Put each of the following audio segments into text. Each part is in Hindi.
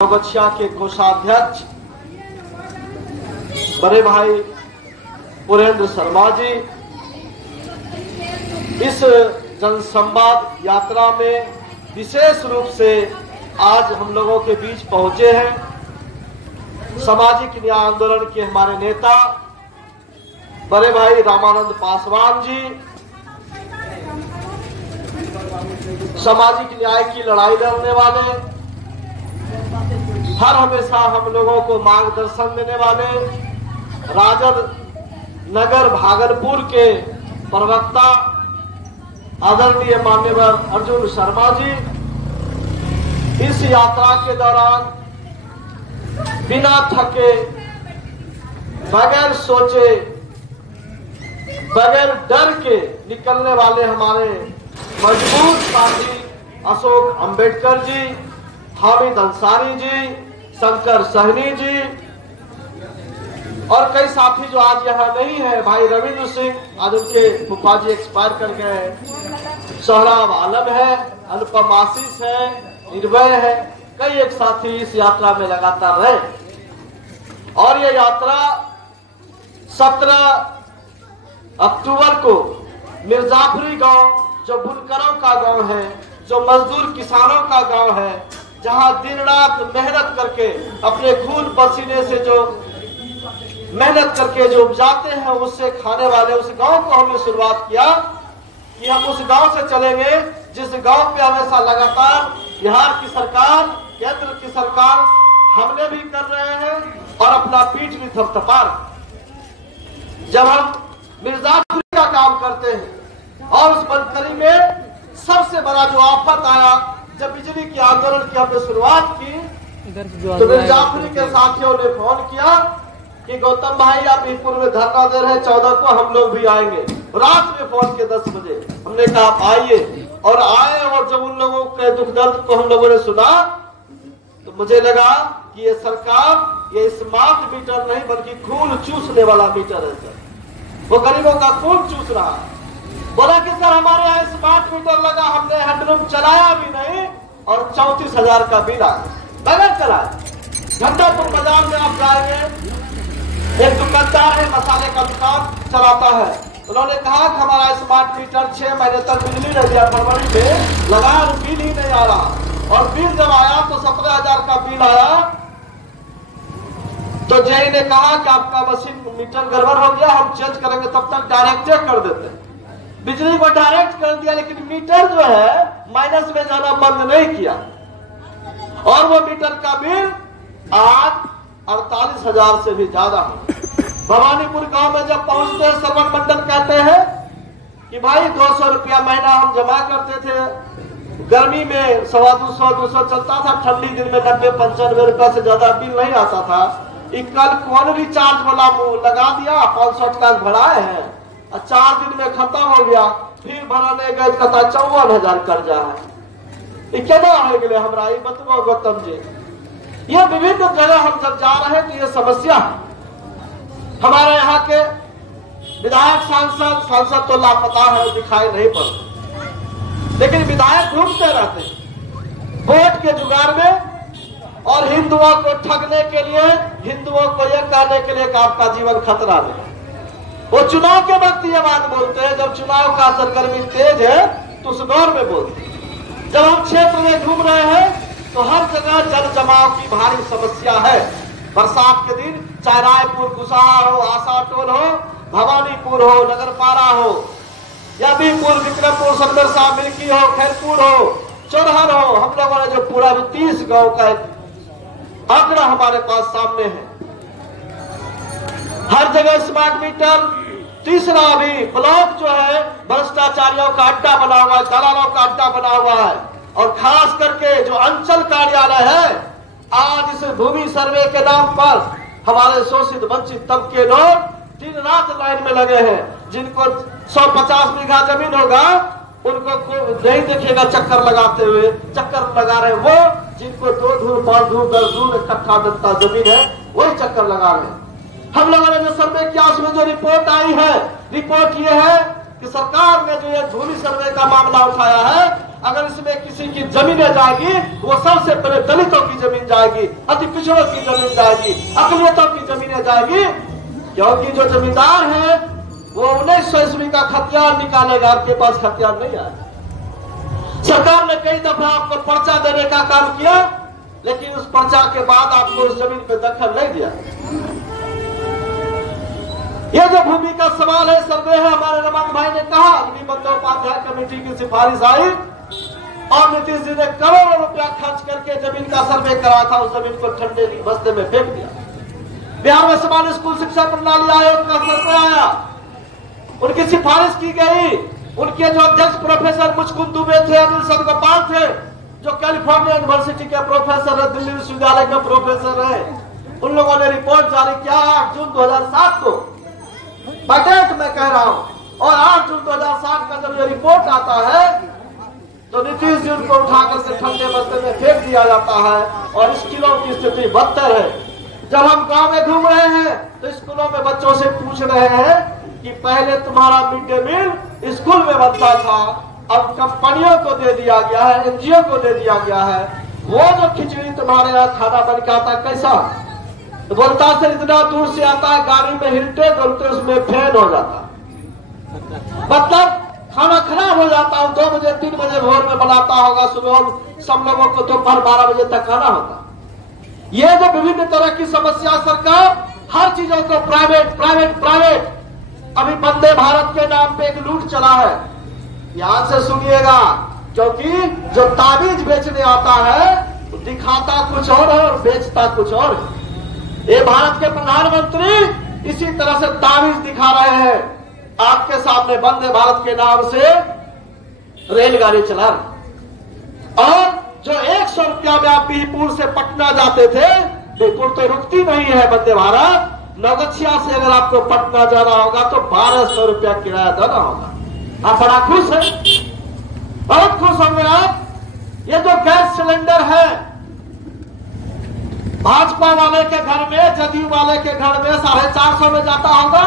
गौगछिया के कोषाध्यक्ष बड़े भाई पुरेंद्र शर्मा जी इस जनसंवाद यात्रा में विशेष रूप से आज हम लोगों के बीच पहुंचे हैं। सामाजिक न्याय आंदोलन के हमारे नेता बड़े भाई रामानंद पासवान जी, सामाजिक न्याय की लड़ाई लड़ने वाले, हर हमेशा हम लोगों को मार्गदर्शन देने वाले राजद नगर भागलपुर के प्रवक्ता आदरणीय मान्यवर अर्जुन शर्मा जी इस यात्रा के दौरान बिना थके, बगैर सोचे, बगैर डर के निकलने वाले हमारे मजबूत साथी अशोक अंबेडकर जी, हामिद अंसारी जी, शंकर सहनी जी और कई साथी जो आज यहाँ नहीं है, भाई रविंद्र सिंह आज उनके फूफा जी एक्सपायर कर गए हैं, सोहराब आलम है, अनुपम आशीष है, निर्भय है, कई एक साथी इस यात्रा में लगातार रहे। और ये यात्रा 17 अक्टूबर को मिर्जापुरी गांव जो बुनकरों का गांव है, जो मजदूर किसानों का गांव है, जहां दिन रात मेहनत करके अपने खून पसीने से जो मेहनत करके जो उपजाते हैं उससे खाने वाले उस गांव को हमने शुरुआत किया कि हम उस गांव से चलेंगे जिस गांव पे हमेशा लगातार बिहार की सरकार, केंद्र की सरकार हमले भी कर रहे हैं और अपना पीठ भी थपथपा रहे। जब हम मिर्जापुर का काम करते हैं और उस बनकरी में सबसे बड़ा जो आफत आया, जब बिजली के आंदोलन की हमने शुरुआत की तो मिर्जापुरी के साथियों ने फोन किया कि गौतम भाई आप बीरपुर में धरना दे रहे हैं, 14 को हम लोग भी आएंगे। रात में फोन के 10 बजे हमने कहा आप आइए, और आए। और जब उन लोगों के दुख दर्द को हम लोगों ने सुना तो मुझे लगा कि ये सरकार ये स्मार्ट मीटर नहीं बल्कि खून चूसने वाला मीटर है सर, वो गरीबों का खून चूस रहा है। बोला कि सर हमारे यहाँ स्मार्ट मीटर लगा, हमने हैंडलूम चलाया भी नहीं और 34,000 का बिल आया बगैर चलाए। घंटापुर बाजार में आप जाएंगे, एक दुकानदार है, मसाले का दुकान चलाता है, उन्होंने कहा कि हमारा स्मार्ट मीटर 6 महीने तक बिजली नहीं दिया, फरवरी में लगा बिल ही नहीं आ रहा। और बिल जब आया तो 17,000 का बिल आया तो जेई ने कहा कि आपका मशीन मीटर गड़बड़ हो गया, हम चेंज करेंगे, तब तक डायरेक्ट कर देते। बिजली को डायरेक्ट कर दिया लेकिन मीटर जो है माइनस में जाना बंद नहीं किया और वो मीटर का बिल आज 48,000 से भी ज्यादा है। भवानीपुर गांव में जब पहुंचते हैं, श्रवण मंडल कहते हैं कि भाई 200 रुपया महीना हम जमा करते थे, गर्मी में 200 चलता था, ठंडी दिन में 90-95 रुपया से ज्यादा बिल नहीं आता था। कल कौन रिचार्ज वाला लगा दिया, 500 का बढ़ाए हैं, 4 दिन में खत्म हो गया, फिर भराने गए कहता 54,000 कर्जा है। क्या है हमारा ये बतवा गौतम जी। ये विभिन्न जगह हम जब जा रहे हैं तो ये समस्या है। हमारे यहाँ के विधायक सांसद तो लापता है, दिखाई नहीं पड़ते, लेकिन विधायक घूमते रहते हैं वोट के जुगाड़ में और हिंदुओं को ठगने के लिए, हिंदुओं को यह कहने के लिए कि आपका जीवन खतरा में। वो चुनाव के वक्त ये बात बोलते हैं, जब चुनाव का सरगर्मी तेज है तो उस दौर में बोलते हैं। जब हम क्षेत्र में घूम रहे हैं तो हर जगह जल जमाव की भारी समस्या है। बरसात के दिन चाहे रायपुर, कुसाहा हो, आशाटोल हो, भवानीपुर हो, नगरपारा हो, या बीरपुर, विक्रमपुर, संदरसा, मिल्की हो, खैरपुर हो, चौरहर हो, हम लोगों ने जो पूरा 30 गांव का आंकड़ा हमारे पास सामने है। हर जगह स्मार्ट मीटर। तीसरा भी ब्लॉक जो है भ्रष्टाचारियों का अड्डा बना हुआ है, दलालों का अड्डा बना हुआ है। और खास करके जो अंचल कार्यालय है, आज इस भूमि सर्वे के नाम पर हमारे शोषित वंचित तबके लोग दिन रात लाइन में लगे हैं। जिनको 150 बीघा जमीन होगा उनको नहीं देखेगा चक्कर लगाते हुए, चक्कर लगा रहे वो जिनको 2 धूर 5 धूर 10 धूर इकट्ठा दत्ता जमीन है वही चक्कर लगा रहे। हम लोगों ने जो सर्वे किया उसमें जो रिपोर्ट आई है, रिपोर्ट ये है कि सरकार ने जो ये भूमि सर्वे का मामला उठाया है अगर इसमें किसी की जमीनें जाएगी, वो सबसे पहले दलितों की जमीन जाएगी, अति पिछड़ों की जमीन जाएगी, अकलियतों की जमीनें जाएगी, क्योंकि जो जमींदार है वो 1900 ईस्वी का खतियान निकालेगा, आपके पास खतियान नहीं आएगा। सरकार ने कई दफा आपको पर्चा देने का काम किया, लेकिन उस पर्चा के बाद आपको उस जमीन पे दखल नहीं दिया। ये जो भूमि का सवाल है, सर्वे है, हमारे रमन भाई ने कहा, अग्नि बंदोपाध्याय कमेटी की सिफारिश आई और नीतीश जी ने करोड़ों रुपया खर्च करके जमीन का सर्वे करा था, उस जमीन को ठंडे बस्ते में फेंक दिया। बिहार में समान स्कूल शिक्षा प्रणाली आयोग का सर्वे आया, उनकी सिफारिश की गई, उनके जो अध्यक्ष प्रोफेसर मुचकुंद दुबे थे, अनिल सदगोपाल थे, जो कैलिफोर्निया यूनिवर्सिटी के प्रोफेसर है, दिल्ली विश्वविद्यालय के प्रोफेसर है, उन लोगों ने रिपोर्ट जारी किया 8 जून 2007 को, बजट में कह रहा हूं। और 8 जून 2007 का जब ये रिपोर्ट आता है तो नीतीश जी उनको उठाकर के ठंडे बस्ते में फेंक दिया जाता है और स्कूलों की स्थिति बदतर है। जब हम गांव में घूम रहे हैं तो स्कूलों में बच्चों से पूछ रहे हैं कि पहले तुम्हारा मिड डे मील स्कूल में बनता था, अब कंपनियों को दे दिया गया है, एनजीओ को दे दिया गया है, वो जो खिचड़ी तुम्हारे यहाँ खाना बन के आता कैसा, तो बोलता से इतना दूर से आता है, गाड़ी में हिलते डुलते उसमें फेल हो जाता, मतलब खाना खराब हो जाता है। 2 बजे 3 बजे भोर में बनाता होगा, सुबह सब लोगों को दोपहर 12 बजे तक खाना होता। ये जो विभिन्न तरह की समस्या, सरकार हर चीजों को प्राइवेट प्राइवेट प्राइवेट, अभी वंदे भारत के नाम पे एक लूट चला है, ध्यान से सुनिएगा, क्योंकि जो ताबीज बेचने आता है दिखाता कुछ और है और बेचता कुछ और है। ये भारत के प्रधानमंत्री इसी तरह से ताबीज दिखा रहे हैं, आपके सामने वंदे भारत के नाम से रेलगाड़ी चला रहे, और जो 100 रुपया में आप बीरपुर से पटना जाते थे, बीरपुर तो रुकती नहीं है वंदे भारत, नौगछिया से अगर आपको पटना जाना होगा तो 1200 रुपया किराया देना होगा। आप बड़ा खुश है, बहुत खुश होंगे आप। ये जो गैस सिलेंडर है, भाजपा वाले के घर में, जदयू वाले के घर में 450 में जाता होगा,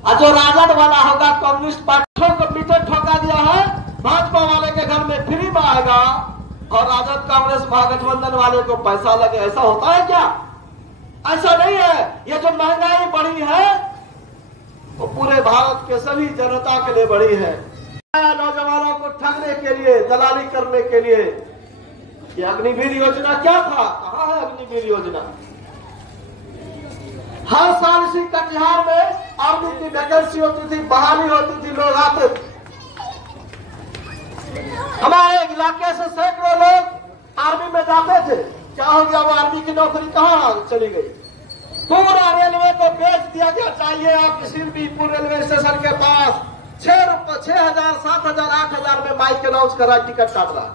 और जो राजद वाला होगा, कम्युनिस्ट पार्टी को मीटर ठोका दिया है, भाजपा वाले के घर में फ्री में आएगा और राजद कांग्रेस महागठबंधन वाले को पैसा लगे। ऐसा होता है क्या? ऐसा नहीं है। ये जो महंगाई बढ़ी है वो पूरे भारत के सभी जनता के लिए बढ़ी है, नौजवानों को ठगने के लिए, दलाली करने के लिए। ये अग्निवीर योजना क्या था? कहाँ है अग्निवीर योजना? हर साल इसी कटिहार में आर्मी की वैकेंसी होती थी, बहाली होती थी, लोग आते थे। हमारे इलाके से सैकड़ों लोग आर्मी में जाते थे। क्या हो गया? वो आर्मी की नौकरी कहाँ चली गई? पूरा रेलवे को बेच दिया गया। चाहिए आप किसी भी रेलवे स्टेशन के पास 6,000, 7,000, 8,000 में माइक अनाउंस करा टिकट काट रहा।